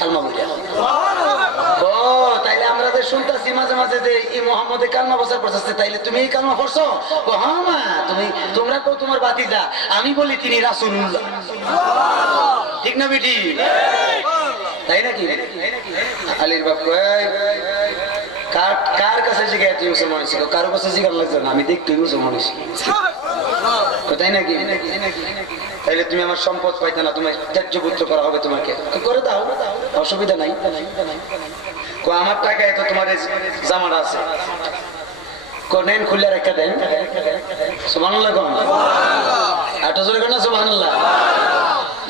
কালমা বইরা। ও তাইলে আমরা যে শুনতাছি মাঝে মাঝে যে এই মুহাম্মদে কালমা বসার পড়ছে, তাইলে তুমি এই কালমা পড়ছো? ও হ্যাঁ মা, তোমরা কো তোমার ভাতিজা, আমি বলি তিনি রাসূলুল্লাহ। ঠিক না বেটি? তাই নাকি? আলীর বাপ কয় কার কাছে জিজ্ঞাসা তুই মুসলমান ছিল? কারো কাছে জিজ্ঞাসা লাগছে না, আমি দেখতে মুসলমান ছিল। তাই নাকি? তাইলে তুমি আমার সম্পদ পাইতে না, তোমার ত্যায্য পুত্র করা হবে, তোমাকে করে দাও, অসুবিধা নাই। আমার টাকায় তো তোমার জামাটা আছে, নেন খুলে রেখে দেন। সুবহানাল্লাহ কোন আটা জোরে কোন সুবহানাল্লাহ।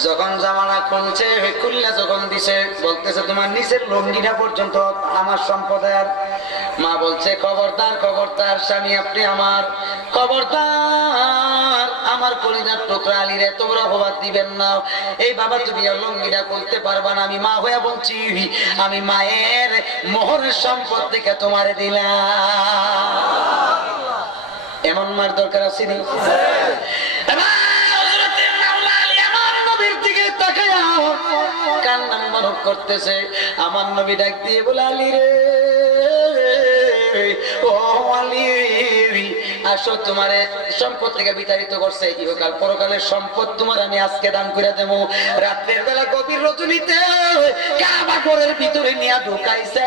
যখন জামানা খুলছে খুললে যখন দিছে, বলতেছে তোমার নিচের লঙ্গিটা পর্যন্ত আমার সম্পদের। মা বলছে খবরদার খবরদার স্বামী আপনি আমার, খবরদার আমার কলিজার টুকরা আলীর এত বড় অপবাদ দিবেন না। এই বাবা তুমি লঙ্গিটা করতে পারবা না, আমি মা হইয়া বলছি আমি মায়ের মোহরের সম্পদ থেকে তোমারে দিলাম। এমন মার দরকার আছে নি? কান্না মানব করতেছে, আমার নবী ডাক দিয়ে বলে আলী রে, ও আলী আসো, তোমার সম্পদ থেকে বিতাড়িত করছে, ইহকাল পরকালের সম্পদ তোমার আমি আজকে দান করে দেবো। রাত্রের বেলা গভীর রজনীতে কাবা ঘরের ভিতরে নিয়ে ঢুকাইছে,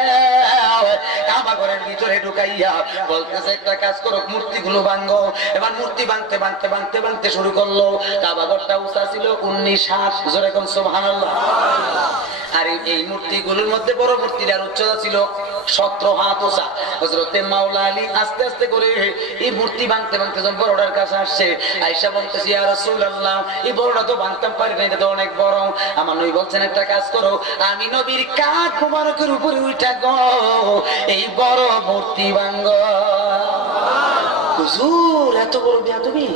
কাবা ঘরের ভিতরে ঢুকাইয়া বলতেছে একটা কাজ করো, মূর্তিগুলো ভাঙো। এবার মূর্তি ভাঙতে ভাঙতে ভাঙতে ভাঙতে শুরু করলো। কাবা ঘরটা উঁচা ছিল 19 হাত, জোরে কোন সুবহানাল্লাহ। আর এই মূর্তিগুলোর মধ্যে বড় মূর্তিটার উচ্চতা ছিল 17 হাত উঁচা। হযরতে মাওলা আলী আস্তে আস্তে করে এই মূর্তি ভাঙতে ভাঙতে যখন বড়টার কাছে আসছে, আয়েশা বলতেছে ইয়া রাসূলুল্লাহ এই বড়টা তো ভাঙতাম পারি না, এটা তো অনেক বড়। আমার নবী বলছেন একটা কাজ করো, আমি নবীর কাঁধ মোবারকের উপরে উঠা গো এই বড় মূর্তি ভাঙো। হুজুর এত বড় বেয়াদবি,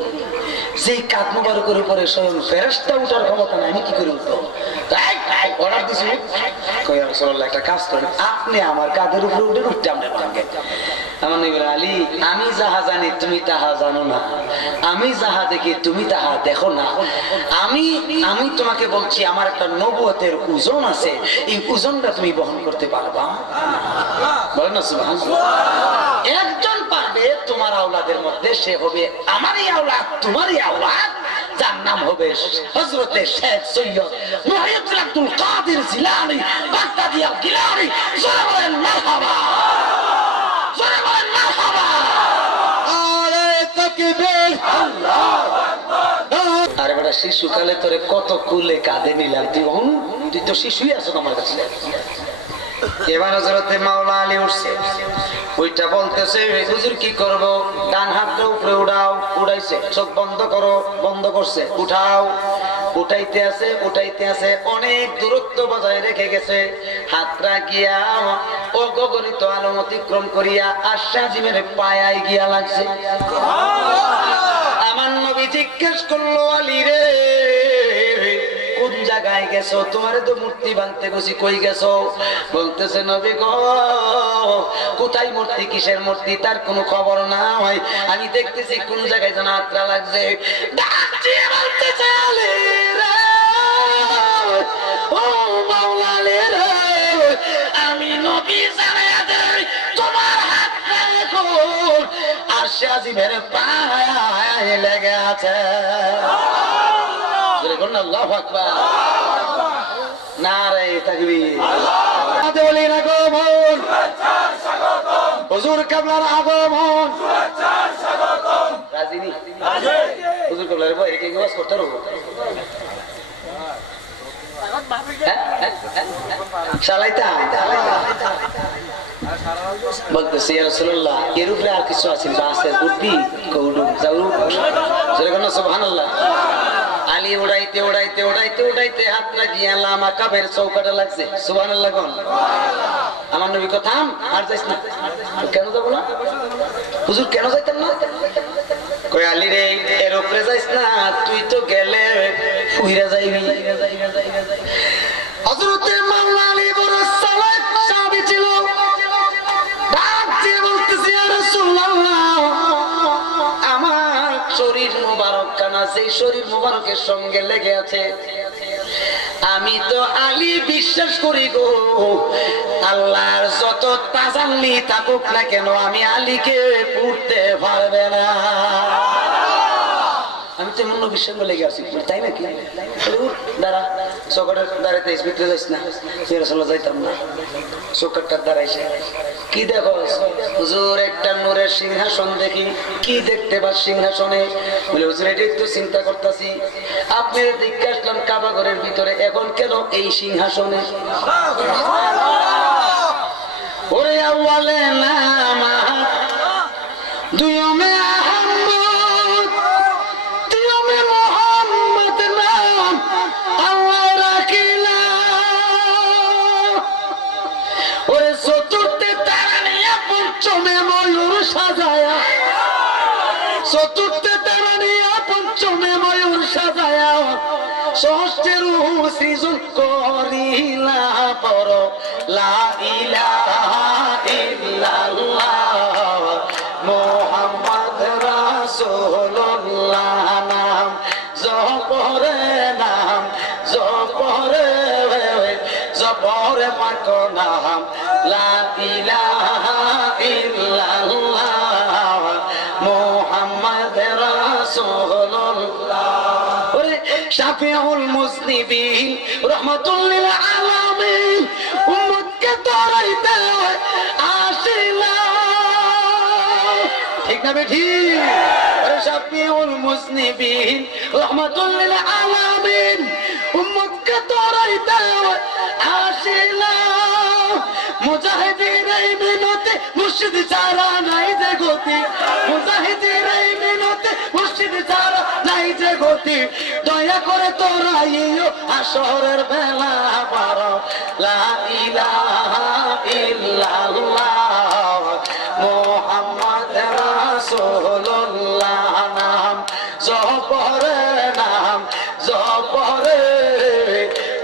যে কাঁধ মোবারকের উপরে স্বয়ং ফেরেশতা উঠার ক্ষমতা নাই, আমি কি করে উঠবো? অর্ডার দিছি, কই রাসূলুল্লাহ একটা কাজ করেন, আপনি আমার কাঁধের উপরে উঠে উঠতে আমরা ভাঙে। আমার নবী বলেন আলী আমি যাহা জানি তুমি তাহা জানো না, আমি যাহা দেখি তুমি তাহা দেখো না। আমি তোমাকে বলছি আমার একটা নবুয়তের ওজন আছে, এই ওজনটা তুমি বহন করতে পারবা? বলেন না সুবহানাল্লাহ। একজন পারবে তোমার আওলাদের মধ্যে, সে হবে আমারই আওলাদ, তোমারই আওলাদ, যার নাম হবে হযরতে শেখ সৈয়দ মুহিউদ্দিন আব্দুল কাদের জিলানী বাগদাদি আল গিলানী। জোরে বলেন মারহাবা, জোরে বলেন মারহাবা। আরে তাকবীর, আল্লাহু আকবার। আরে বড় শিশুকালে তোরে কত কুলে কাঁধে নিলাম, তুই তো শিশুই আছো আমার কাছে। এবার হযরতে মাওলা আলী উঠছে, ওইটা বলতেছে হুজুর কি করব? ডান হাতটা উপরে উঠাও, উঠাইছে। চোখ বন্ধ করো, বন্ধ করছে। উঠাও, উঠাইতে আছে, অনেক দূরত্ব বজায় রেখে গেছে। হাতটা গিয়া অগণিত আলো অতিক্রম করিয়া আশাজিমের পায়ায় গিয়া লাগছে। আমার নবী জিজ্ঞেস করলো আলী রে কোন জায়গায় গেছো? তোমারে তো মূর্তি ভাঙতে গেছি, কই গেছো? বলতেছে নবী গো কোথায় মূর্তি, কিসের মূর্তি তার কোনো খবর নাই, আমি দেখতেছি কোন জায়গায় যেন আত্রা লাগছে। বলতেছে আলী রে, ও মাওলা আলী রে, আমি নবী জানায়া দেই তোমার হাতটা এখন আশাজিমের পায়ে লেগে আছে। আল্লাহু আকবার, নারে তাকবীর। আদওয়ালির আগমন, হুজুর কাবলার আগমন, রাজিনী হুজুর কাবলার বই রেখে ওয়াজ করতে রবো শালাইতা বলতেছে ইয়া রাসূলুল্লাহ এর উপরে আর কিছু আছে? বাসের উঠবি কৌডু যাও, জোরে বলো সুবহানাল্লাহ। আলী উড়াইতে উড়াইতে উড়াইতে উড়াইতে হাতটা গিয়া লামা কাবের চৌকাটা লাগছে। সুবহানাল্লাহ কোন আমার নবী কথা আর যাইস না। কেন যাবো না হুজুর, কেন যাইতেন না? কই আলী রে এর উপরে যাইস না, তুই তো গেলে ফুইরা যাইবি। হযরতে মাওলানা আলী বড় সালাত সাহাবী ছিল, ডাক দিয়ে বলতেছে ইয়া রাসূলুল্লাহ আমার শরীর মোবারক কানা, সেই শরীর মোবারকের সঙ্গে লেগে আছে আমি তো আলী বিশ্বাস করি গো, আল্লাহর যত তাজাল্লি থাকুক না কেন আমি আলীকে পড়তে পারবে না। আমি তো এমন বিশ্বাস বলে গেছি, তাই নাকি? দাঁড়া চৌকাটের দাঁড়াইতে ভিতরে যাইস না, যাইতাম না। চৌকাটটার দাঁড়াইছে, কি দেখো হুজুর? একটা নূরের সিংহাসন দেখি। কি দেখতে পাস সিংহাসনে? বলে হুজুর এটাই তো চিন্তা করতেছি, আপনি দেখে আসলাম কাবা ঘরের ভিতরে, এখন কেন এই সিংহাসনে? ওরে আওয়ালে নামা দুয়মে আহমদ তিয়মে মোহাম্মদ নাম আল্লাহ রাখিলা। ওরে চতুর্থে তারা নিয়ে পঞ্চমে ময়ূর সাজায়া, চতুর্থে তারা নিয়ে পঞ্চমে ময়ূর সাজায়া ষষ্ঠের সৃজন করিলা পর লা ইলাহা ইল্লাল্লাহ মুহাম্মদ রাসূলুল্লাহ। নাম জপরে, নাম জপরে, জপরে পাক নাম লা ইলাহা ইল্লাল্লাহ মুহাম্মদ রাসূলুল্লাহ। শাফিউল মুজনিবিন রাহমাতুল লিল আলামিন উম্মতকে তরাইতে আসিলা। ঠিক না বেঠি? শাফিউল মুজনিবিন রাহমাতুল লিল আলামিন উম্মতকে তরাইতে আসিলা। মুজাহিদিন এই মিনতে মুর্শিদ ছাড়া নাই যে গতি, মুজাহিদিন এই মিনতে মুর্শিদ ছাড়া নাই যে গতি। দয়া করে তোরা ইয়ো আসরের বেলা পার লা ইলাহা ইল্লাল্লাহ মুহাম্মদ রাসূলুল্লাহ। নাম জপরে, নাম জপরে,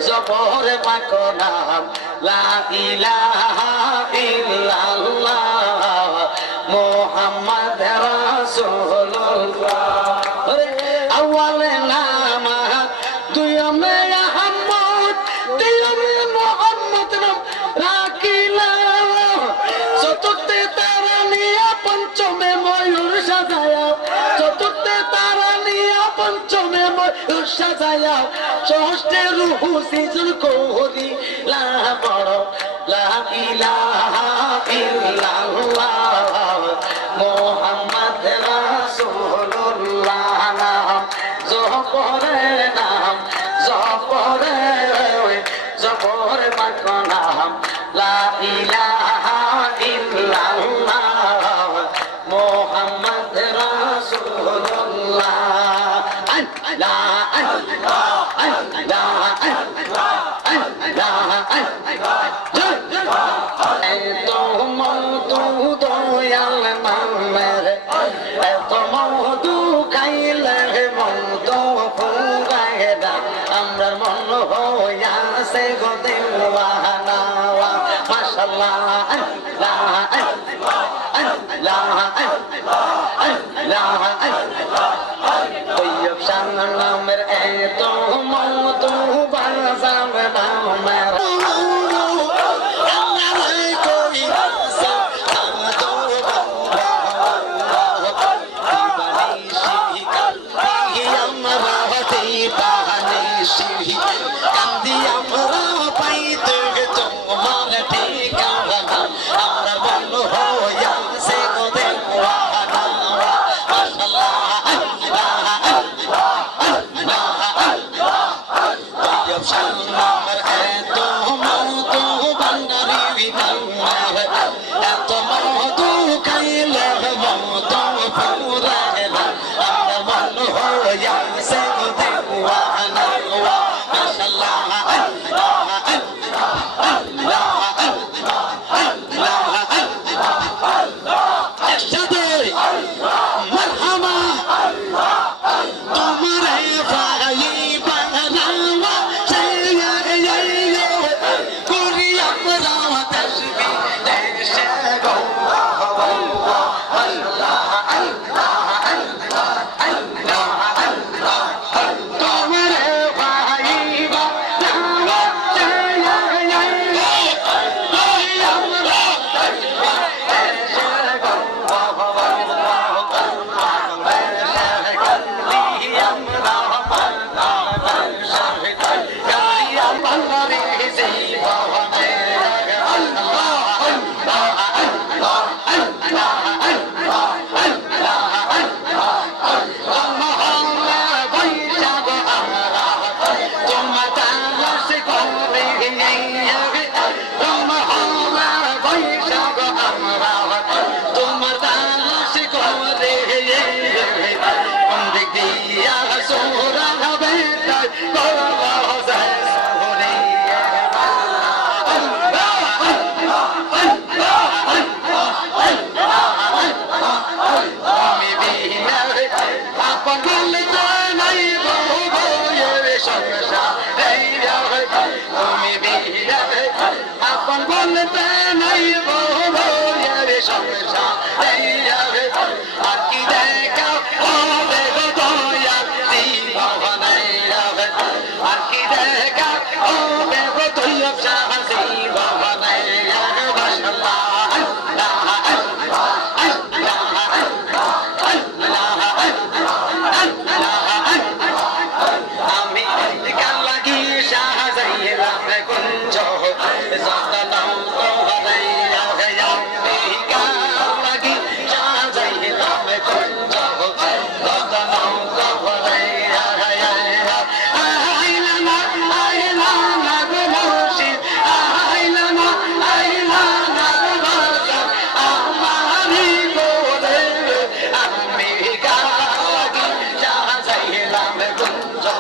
জপরে পাক নাম লা ইলাহা ইল্লাল্লাহ মুহাম্মদ রাসূলুল্লাহ। আওয়ালে নাম দুয়মে আহমদ তিয়মে মোহাম্মদ নাম রাখিলা। চতুর্থে তারা নিয়া পঞ্চমে ময়ূর সাজায়া, চতুর্থে তারা নিয়া পঞ্চমে ময়ূর সাজায়া ষষ্ঠে রূহ সৃজন করিলা বড় লা ইলাহা ইল্লাল্লাহ মুহাম্মদ রাসূলুল্লাহ। নাম জপরে, নাম জপরে, জপরে পাক নাম লা ইলাহা ইল্লাল্লাহ মুহাম্মদ রাসূলুল্লাহ। লা আমরা মন হইয়াছে গো দেওয়ানা। মাশাআল্লাহ আল্লাহ আল্লাহ আল্লাহ তৈয়ব শান নামের এত মত বাজার নামের Shall তখন বলতে নাই বলো সংসার আর কি দেখা হবে গো দয়াল জীবনে আর কি দেখা হবে গো দয়াল জীবনে আমি কাল লাগি সাজাইলাম কুঞ্জ যতনাম তোমারে আমি কাল লাগি সাজাইলাম কুঞ্জ যতনাম তোমারে আইলা না গো মুর্শিদ আইলা না গো বাজার আমারি বলে আমি কাল লাগি সাজাইলাম কুঞ্জ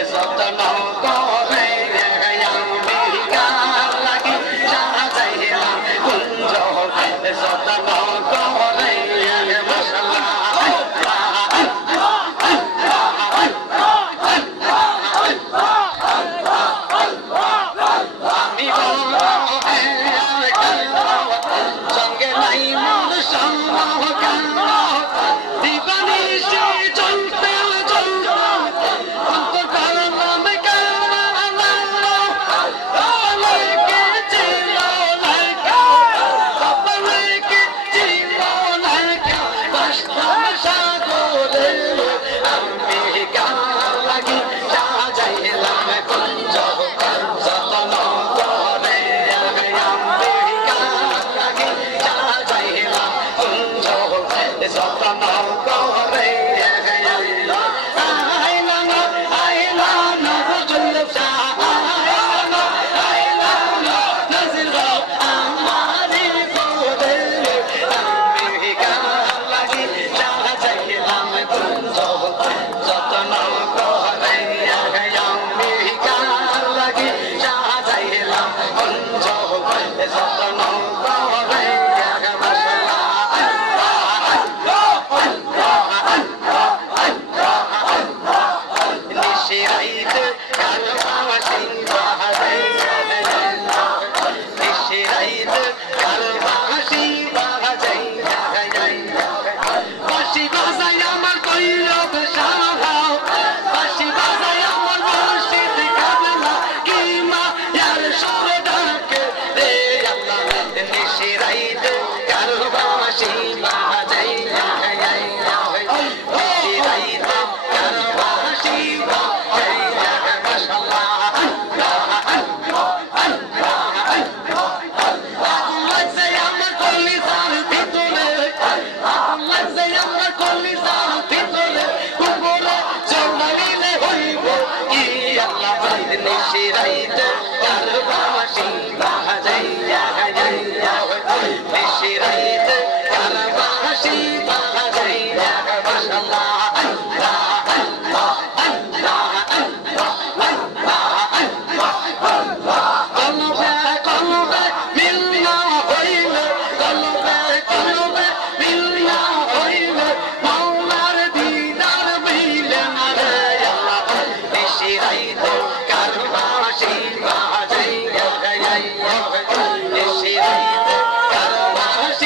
যতনাম তোমারে আমি কাল লাগি সাজাইলাম কুঞ্জ যতনাম তোমারে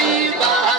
Shiva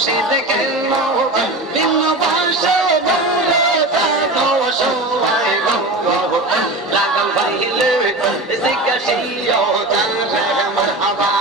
মুর্শিদ কেন ভিন্ন ভাষা বলে জানো সবাই গো লাগাম পাইলে জিজ্ঞাসিও তারে মারহাবা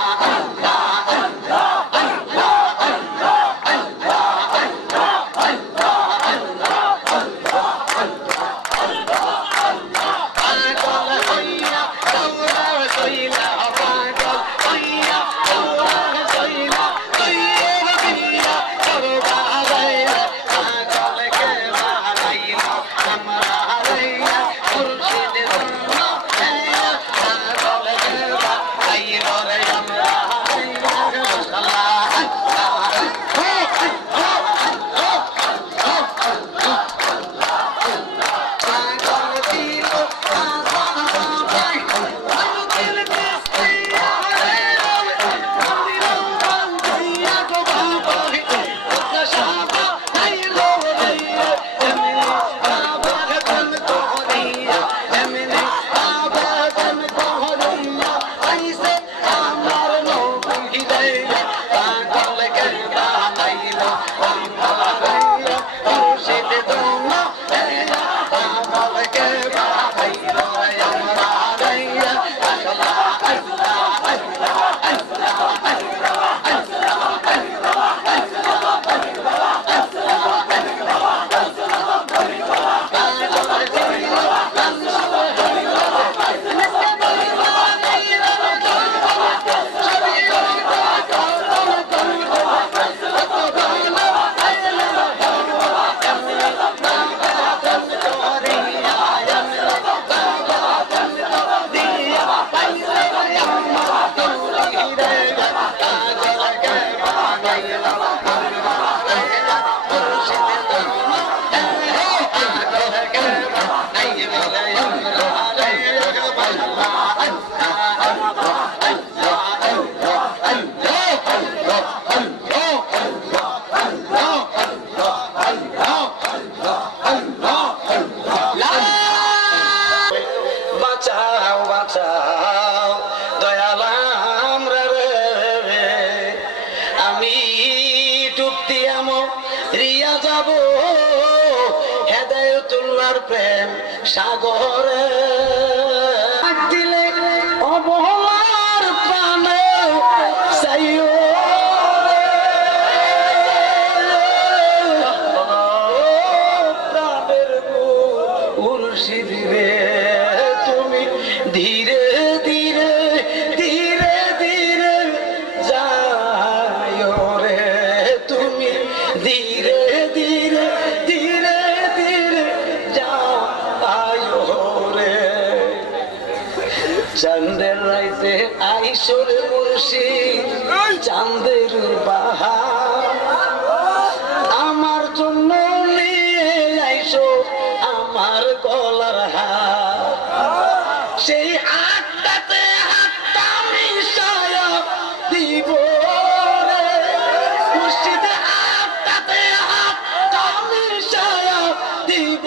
প্রেম সাগরে দিলে অবলার প্রাণে চাইও প্রাণের মুর্শিদ রে তুমি ধীরে ধীরে ধীরে ধীরে যাও রে তুমি ধীরে ধীরে ধীরে ধীরে চাঁদের রাইতে আইসর মুর্শিদ চাঁদের বাহার আমার জন্য নিয়ে আইসো আমার গলার হার সেই হাতটাতে হাতটা মিশায়া দিব রে মুর্শিদ হাতটাতে হাতটা মিশায়া দিব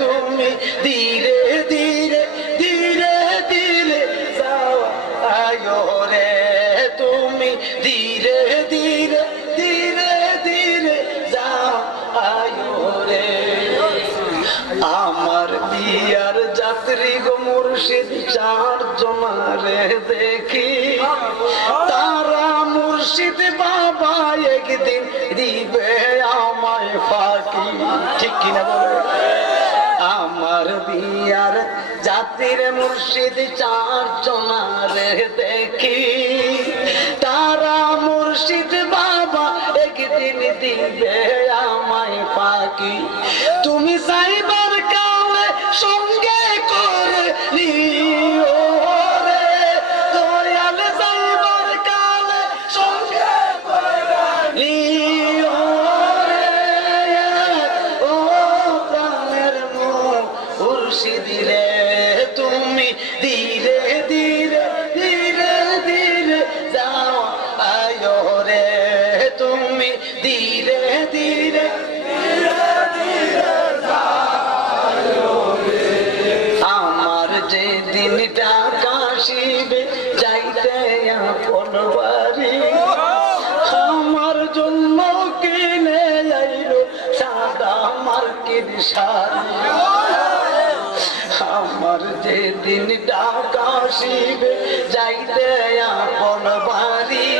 তুমি ধীরে ধীরে ধীরে ধীরে যাও আয়ো রে তুমি ধীরে ধীরে ধীরে ধীরে যাও আয়ো রে আমার বিয়ার যাত্রী গো মুর্শিদ চারজনারে দেখি তারা মুর্শিদ বাবা একদিন দিবে আমায় ফাঁকি ঠিক কিনা বলে আমার বিয়ার জাতির মুর্শিদ চারজনারে দেখি তারা মুর্শিদ বাবা একদিন দিবে আমায় ফাঁকি তুমি যাইবার কালে সঙ্গে করে নিও রে দয়াল যাইবার কালে সঙ্গে করে নিও রে ও প্রাণের মুর্শিদ রে তুমি ধীরে ধীরে ধীরে ধীরে যাও আয়ো রে তুমি ধীরে ধীরে কিন সারি আমার যেদিন ডাক আসিবে যাইতে আপন বাড়ি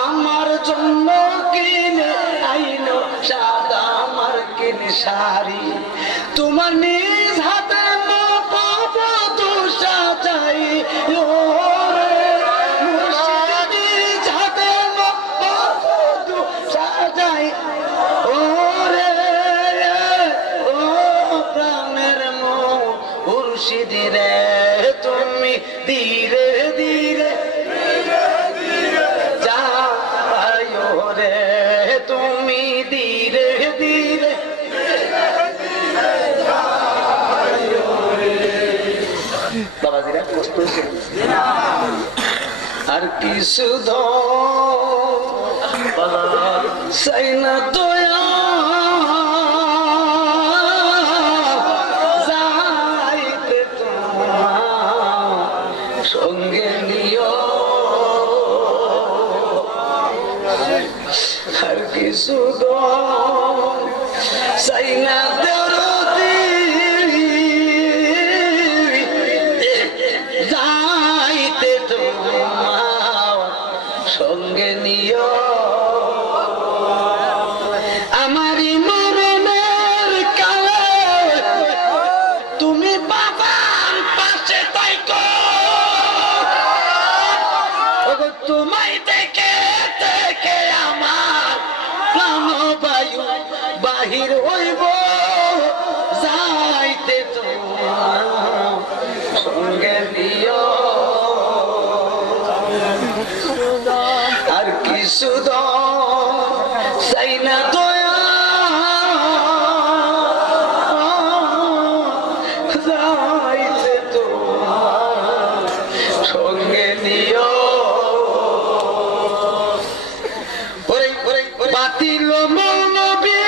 আমার জন্য কিনে আইনো সাদা আমার কিন সারি তোমার নিজ হাতে মতো সাজাই নিজ হাতে মতো সাজাই ওরে ও প্রাণের মুর্শিদি রে তুমি ধীরে ধীরে যাও রে তুমি ধীরে ধীরে বাবাজিরা কষ্ট আর কি শুধু চাই না দয়া যাইতে তোমার সঙ্গে নিও আর কি শুধু চাই না যাইতে তোমার সঙ্গে নিও আমারি মরণের কালে তুমি বাবার পাশে থাকো তোমায় দেখে দেখে আমার প্রাণবায়ু বাহির হইব যাইতে তোমার সঙ্গে নিও আর কি শুধু চাই না দয়া যাইতে তোমার সঙ্গে নিও বাতিল মৌলবী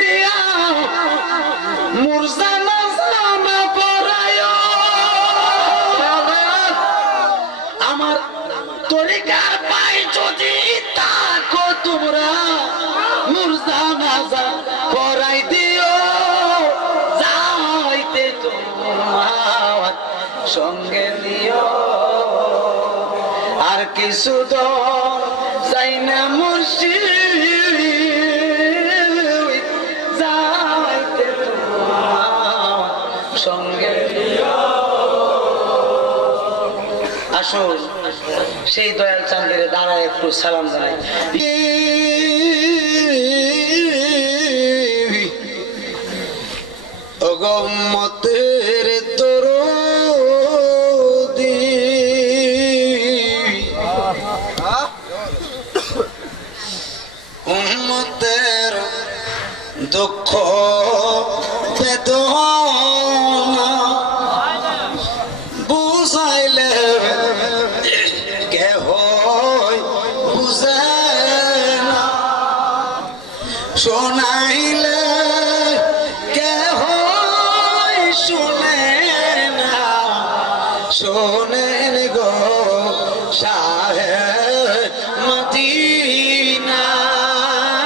দিয়া মুরজানা জানা পড়ায় আমার তরিকার পাই যদি তাকো তোমরা মুরজানা পড়াই দিও যাইতে তোমার সঙ্গে নিও আর কিছু তো চাই না মুর্শিদ যাইতে তোমার সঙ্গে আসুন সেই দয়াল চাঁদের দাঁড়ায় একটু সালাম জানাই অগম্মতের তোর উম্মতের দুঃখ বেদনা বুঝাইলে কেহ বুঝে না শোনাইলে কেহ শুনে না শোনেন গো শাহে মদিনা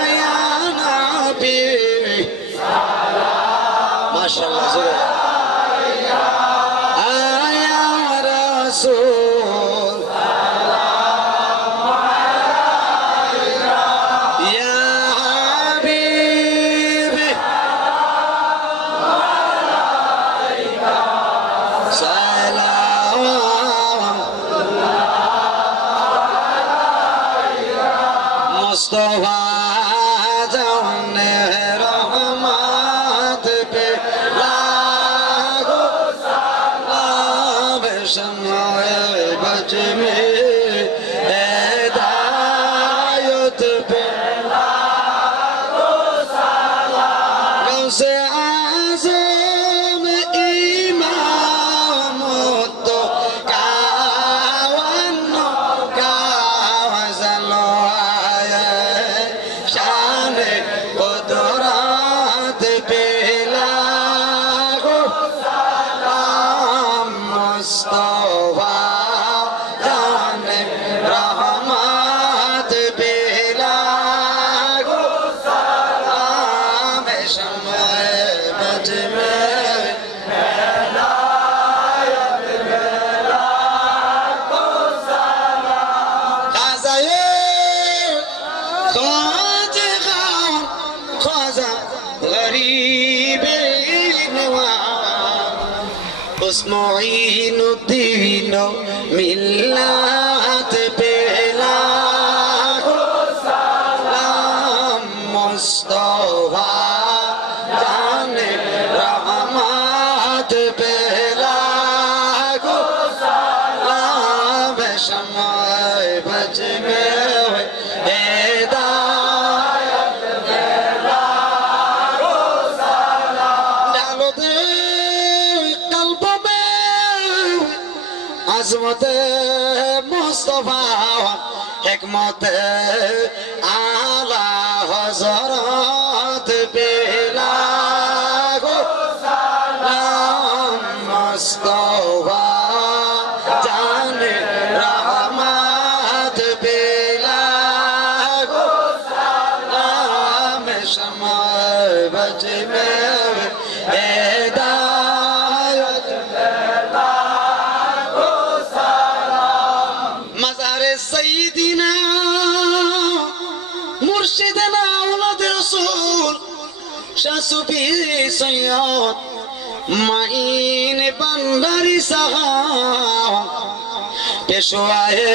ইয়া নবী মাশাআল্লাহ আয়া রাসূল ইয়া হাবিব সালাম মুস্তাফা জানে রহমত पे लागो सालाम शम्मे बज में हिदायत पे लागो सालाम गौसे आज़म इमाम तो कावनो कावज़लो आए शान कुदरत पे लागो सलाम मुस्तफा ख्वाजा खान ख्वाजा गरीब नवाज उस मोइनुद्दीन मिल्लत पे लाखो सलाम मुस्तफा जाने रहमत पे लाखो सलाम शमाए बज में আজমতে মুস্তাফা হিকমতে আলা হযরত বেলা গো সালাম মুস্তাফা জানে রহমত বেলা গো সালাম শমায় বজ মে হেদায়ত سيدنا مرشدنا ولد رسول شاسوبي سياد معين بندري سها পেশোয়ায়ে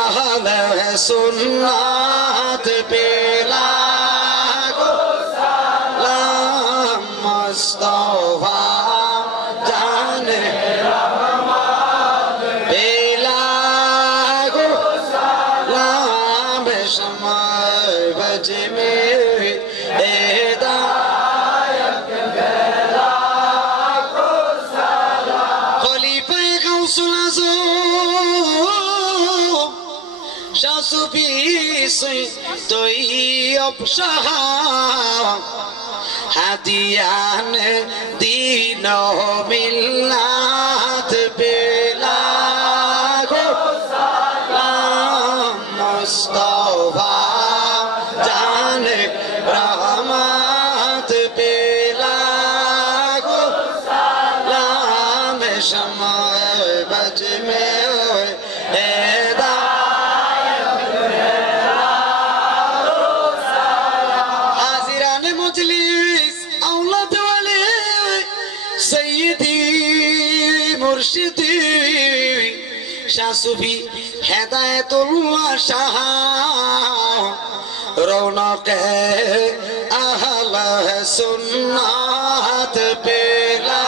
আহলে সুন্নাত বেলা গো সালাম মুস্তাফা জানে शमाए बज में हिदायत बेला को सलाम खलीफा गौसुल आज़म शाह सूफी से तैयब शाह हादियान दीन मिल्लत बेला को सलाम मुस्तफा जाने रहमत बेला गो सलाम शमाए बज में हिदायत बेला गो सलाम हाजिरान मजलिस औलाद वाले सय्यदी मुर्शिदी शाह सूफी হেদায়েতুল্লাহ শাহ রৌনকে আহলে সুন্নাত বেলা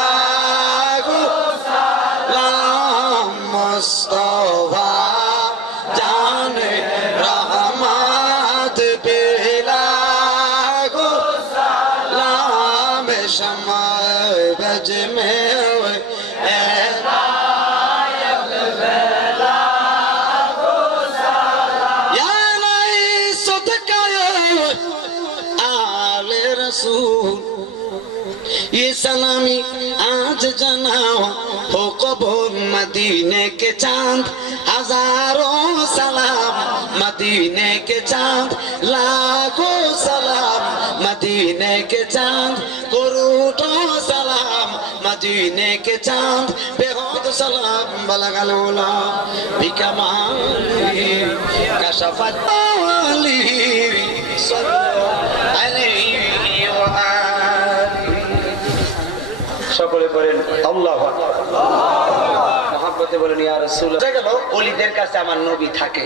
গো সালাম মুস্তাফা জানে রহমত বেলা গো সালাম শমায়ে বজ মে ये सलामी आज जनाओ हो कबूल मदीने के चांद हजारों सलाम मदीने के चांद लाखों सलाम मदीने के चांद करोड़ों सलाम मदीने के चांद बेहद सलाम बलगलूला बिकमाली कशफत वाली সকলে বলেন আল্লাহু আকবার মহব্বতে বলেন ইয়া রাসূল গেল ওলিদের কাছে আমার নবী থাকে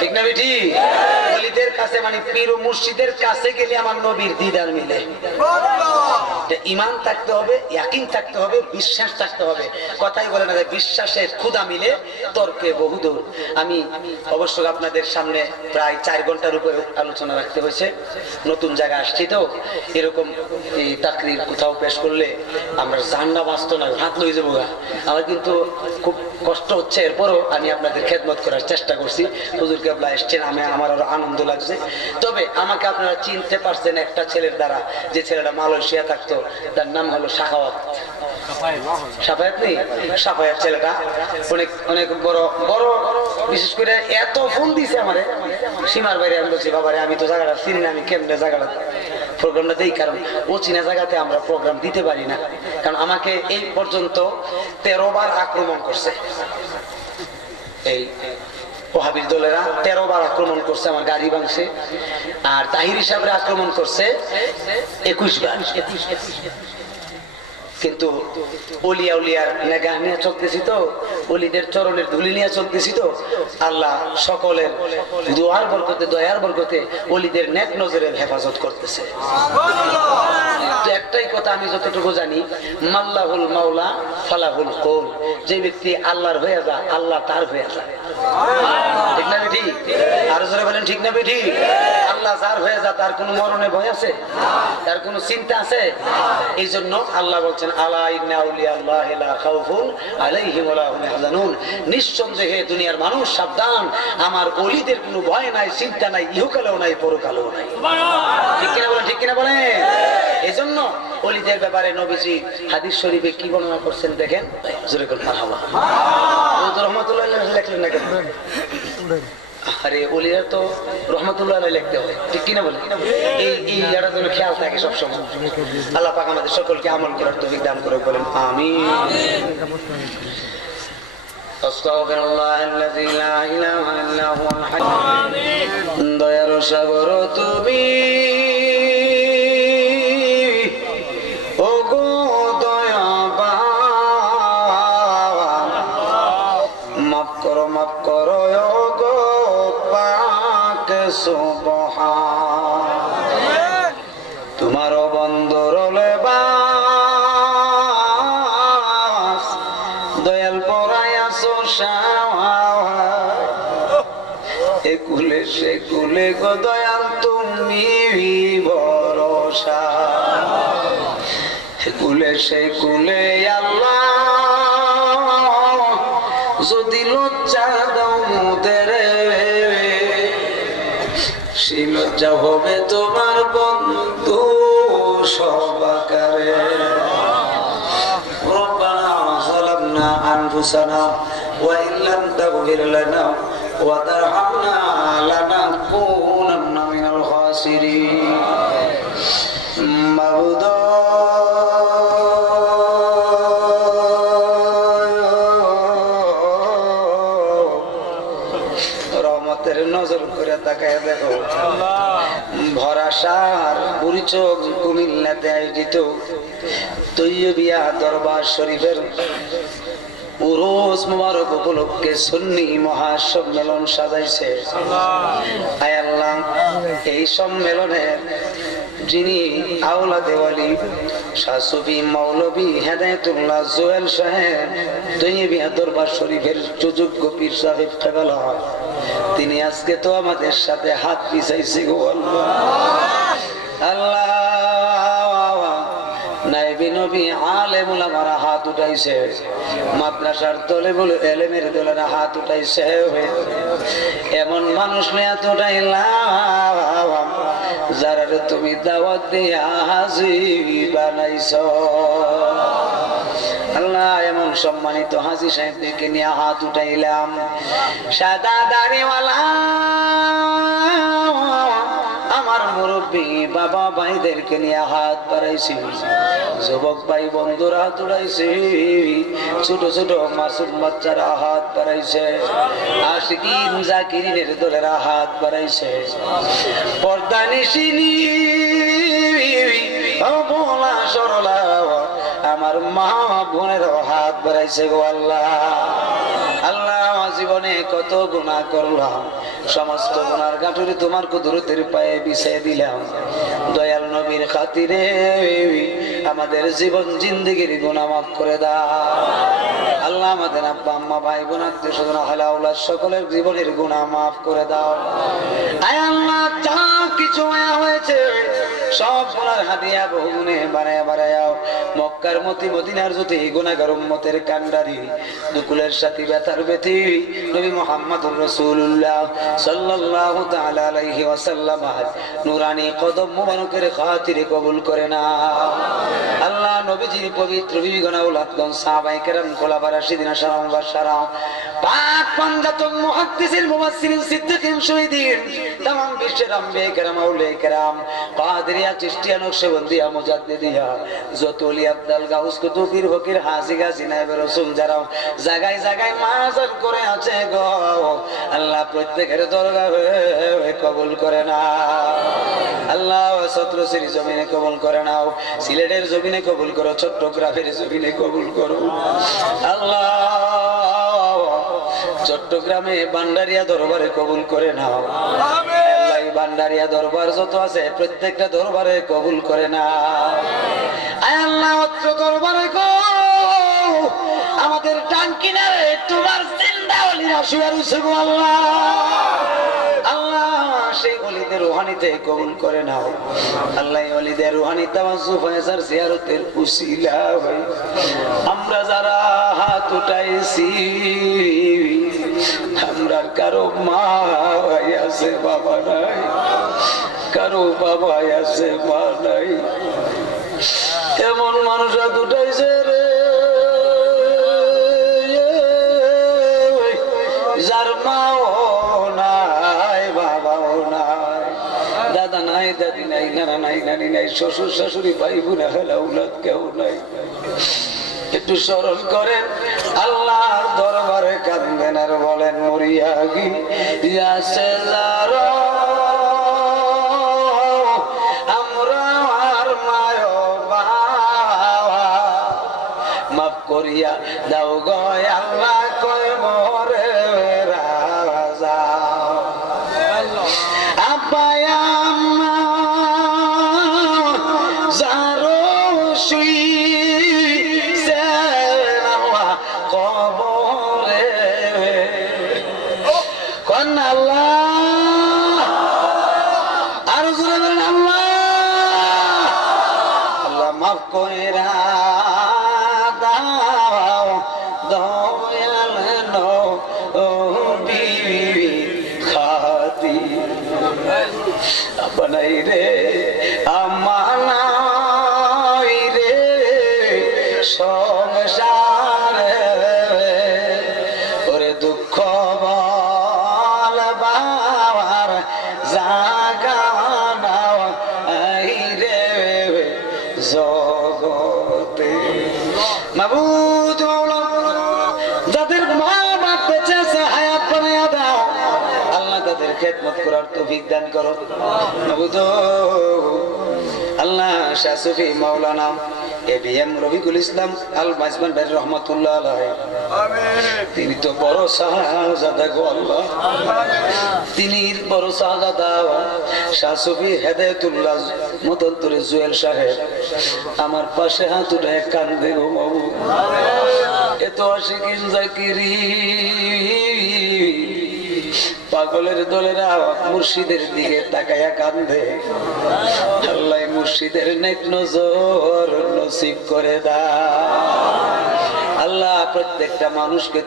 ঠিক না বেটি ওলিদের কাছে মানে পীর ও মুর্শিদের কাছে গেলে আমার নবীর দিদার মিলে ঈমান থাকতে হবে ইয়াকিন থাকতে হবে বিশ্বাস থাকতে হবে কথাই বলে না যে বিশ্বাসের খুদা মিলে তর্কে বহুদূর আমি অবশ্য আপনাদের সামনে প্রায় 4 ঘন্টার উপরে আলোচনা রাখতে হয়েছে নতুন জায়গা আসছি তো এরকম এই তাকরীর কোথাও পেশ করলে আমরা জান্নাত বাঁচতো না হাত লই যাবো আমার কিন্তু খুব কষ্ট হচ্ছে এরপরও আমি আপনাদের খেদমত করার চেষ্টা করছি হুজুর কেবলা এসেছেন আমি আমার আরো আনন্দ লাগছে তবে আমাকে আপনারা চিনতে পারছেন একটা ছেলের দ্বারা যে ছেলেটা মালয়েশিয়া থাকতো তার নাম হলো সাখাওয়াত সাফায়াত নেই সাফায়াত ছেলেটা অনেক অনেক বড় বড় বিশেষ করে এত ফোন দিছে আমারে সীমার বাইরে আমি বলছি বাবারে আমি তো জায়গাটা চিনি না আমি কেমনে জায়গাটা প্রোগ্রামটা দেই কারণ ও চীনা জায়গাতে আমরা প্রোগ্রাম দিতে পারি না কারণ আমাকে এই পর্যন্ত 13 বার আক্রমণ করছে এই ওহাবির দলেরা 13 বার আক্রমণ করছে, আমার গাড়ি ভাঙছে। আর তাহিরি সাহেবরা আক্রমণ করছে 21 বার। কিন্তু ওলিয়া উলিয়ার নেগাহ নিয়ে চলতেছি তো, ওলিদের চরণের ধুলি নিয়ে চলতেছি তো, আল্লাহ সকলের দুয়ার বরকতে, দয়ার বরকতে ওলিদের নেক নজরের হেফাজত করতেছে। তো একটাই কথা আমি যতটুকু জানি, মাল্লাহুল মাওলা ফালাহুল কৌল, যে ব্যক্তি আল্লাহর হয়ে যায় আল্লাহ তার হয়ে যায়। ঠিক না বেঠি? আরো জোরে বলেন ঠিক না বেঠি? আল্লাহ যার হয়ে যায় তার কোনো মরণে ভয় আছে? তার কোনো চিন্তা আছে? এই জন্য আল্লাহ বলছেন আলা ইন্না আউলিয়া আল্লাহি লা খাউফুন আলাইহিম ওয়া লা হুম ইয়াহজানুন, নিঃসন্দেহে দুনিয়ার মানুষ সাবধান, আমার ওলিদের কোনো ভয় নাই, চিন্তা নাই, ইহকালেও নাই, পরকালেও নাই। ঠিক কিনা বলেন? ঠিক কিনা বলেন? এজন্য ওলিদের ব্যাপারে নবীজি হাদিস শরীফে কি বর্ণনা করছেন দেখেন, জোরে করে মারহাবা। রহমাতুল্লাহ লিখলেন না কেন? আরে ওলিরা তো রহমাতুল্লাহ আলাইহি লিখতে হয়, ঠিক কিনা বলেন? এই জায়গাটার জন্য খেয়াল থাকে সবসময়। আল্লাহ পাক আমাদের সকলকে আমল করার তৌফিক দান করে, বলেন আমিন। আস্তাগফিরুল্লাহাল্লাযী লা ইলাহা ইল্লা হুয়াল হাইয়্যুল দয়ার সাগর তুমি, ওগো দয়াবান, মাফ করো মাফ করো ওগো পাক সুবহান, তোমার বন্দর লেবাস দয়াল পরায়াছো শাওয়ার, একুলে সে কুলে গো দয়াল তুমি ভরসা, কুলে সে কুলে আল্লাহ যদি লজ্জা দাও মোদের, সেই লজ্জা হবে তোমার বন্ধু সবাকারে। রব্বানা যালামনা আনফুসানা ওয়া ইল্লাম তাগফির লানা ওয়া তারহামনা লানাকুনান্না মিনাল খাসিরিন। মাবুদ রহমতের নজর করে তাকায় দেখো, ভরাসার বুড়ি চোখ কুমিল্লাতে আয়োজিত তৈয়বিয়া দরবার শরীফের উরুস মুবারক উপলক্ষে সুন্নি মহাসম্মেলন সাজাইছে। আয় আল্লাহ, এই সম্মেলনে যিনি আওলাদে ওয়ালি শাহ সুফি মৌলভী হেদায়েতুল্লাহ জোয়েল সাহেব তৈয়বিয়া দরবার শরীফের সুযোগ্য পীর সাহেব কেবলা, তিনি আজকে তো আমাদের সাথে হাত পিছাইছে গো আল্লাহ। নাইবি নবী আলেম উলামারা হাত উঠাইছে, মাদ্রাসার তলেবুল এলেমের দলেরা হাত উঠাইছে, এমন মানুষ নিয়ে হাত উঠাইলাম যারা তুমি দাওয়াত দিয়া হাজির বানাইছো। আল্লাহ, এমন সম্মানিত হাজী সাহেবদেরকে নিয়ে হাত উঠাইলাম, সাদা দাড়িওয়ালা আমার মুরব্বী বাবা ভাইদেরকে নিয়ে হাত বাড়াইছি, যুবক ভাই বন্ধুরা হাত উঠাইছে, ছোট ছোট মাসুম বাচ্চারা হাত বাড়াইছে, আশিকিন জাকিরিনের দলেরা হাত বাড়াইছে, পর্দা নিশিনি ভোলা সরলা আমার মা বোনের হাত বাড়াইছে গো আল্লাহ। আল্লাহ, জীবনে কত গুনাহ করলাম, সমস্ত গুনার গাঁটুরি তোমার কুদরতের পায়ে বিছিয়ে দিলাম। দয়াল নবীর খাতিরে আমাদের জীবন জিন্দেগির গুনাহ মাফ করে দাও আল্লাহ। আমাদের আব্বা আম্মা ভাই বোন আত্মীয় স্বজন আহলে আওলাদ সকলের জীবনের গুনাহ মাফ করে দাও। আয় আল্লাহ, যা কিছু হয়েছে সব গুনার হাদিয়া বহুগুণে বানায়া বানায়াও। মক্কার মতি মদিনার জ্যোতি গুনাহগার উম্মতের কান্ডারি দুকুলের সাথী ব্যথার ব্যথি নবী মুহাম্মদুর রাসূলুল্লাহ সাল্লাল্লাহু তাআলা আলাইহি ওয়াসাল্লাম নূরানি কদম মুবারকের খাতিরে কবুল করে নাও আল্লাহ। নবীজির পবিত্র বিবিগণ আওলাদগণ সাহাবায়ে কেরাম খোলাফায়ে রাশিদিন আশরাম বাশারা পাক পাঞ্জাতম মুহাদ্দিসিন মুফাসসিরিন সিদ্দিকিন শহীদিন तमाम বিশ্বের আম্বিয়া কেরাম আউলিয়া কেরাম কাদেরিয়া চিশতিয়া নকশবন্দিয়া মুজাদ্দিদিয়া যত ওলি আব্দাল গাউস কুতুব পীর ফকির হাজী গাজী নায়েবে রাসূল যারা জায়গায় জায়গায় মাজার করে আছে গো আল্লাহ প্রত্যেকের দরগাহে কবুল করে না আল্লাহ ছত্রশ্রীর জমিনে কবুল করে নাও সিলেটের জমিনে কবুল করো চট্টগ্রামের জমিনে কবুল করো আল্লাহ চট্টগ্রামে ভান্ডারিয়া দরবারে কবুল করে নাও আল্লাহ ভান্ডারিয়া দরবার যত আছে প্রত্যেকটা দরবারে কবুল করে না আয় আল্লাহ অত্র দরবারে গো আমাদের ডান কিনারে তোমার জিন্দা ওলিরা শুয়ে রয়েছে গো আল্লাহ আল্লাহ সেই ওলিদের রুহানিতে কবুল করে নাও আল্লাহ ওলিদের রুহানি তাওয়াজ্জুহ ফয়সার জিয়ারতের উসিলা হই আমরা যারা হাত উঠাইছি আমরা কারো মা আছে বাবা নাই কারো বাবা আছে মা নাই এমন মানুষ হাত উঠাইছে রে যার মাও নাই বাবাও নাই দাদা নাই দাদি নাই নানা নাই নানি নাই শ্বশুর শাশুড়ি ভাই বোন হেলাউলাদ কেউ নাই একটু স্মরণ করেন আল্লাহর দরবারে কাঁদেন আর বলেন মরিয়া গিয়াছে যারা আমরা আর মায় বাবা মাফ করিয়া দাও গো আল্লাহ কয় মরে রাজা আপায়া যারো শুই কইরা দাও দয়াল নবী খাতি আপনাই রে আমানাই রে সংসারে ওরে দুঃখ বল বাবার জাগা নাও আই রে জগতে মাবুদ যাদের মা বাপ বেঁচে আছে হায়াত বানায়া দাও আল্লাহ তাদের খেদমত করার তৌফিক দান করো মাবুদ আল্লাহ শাহ সুফি মাওলানা এবিএম রফিকুল ইসলাম আল মাইজবান ভাই রহমাতুল্লাহ আলাইহি তিনি তো বড় শাহজাদা গো আল্লাহ তিনি বড় শাহজাদা শাহ সুফি হেদায়েতুল্লাহ মদনপুরের জুয়েল সাহেব আমার পাশে হাত উঠায় কান্দে গো বাবু এত আশিকিন জাকিরি পাগলের দলেরা মুর্শিদের দিকে তাকায়া কান্দে আল্লাহ মুর্শিদের নেক নজর নসিব করে দাও আল্লাহ প্রত্যেকটা মানুষকে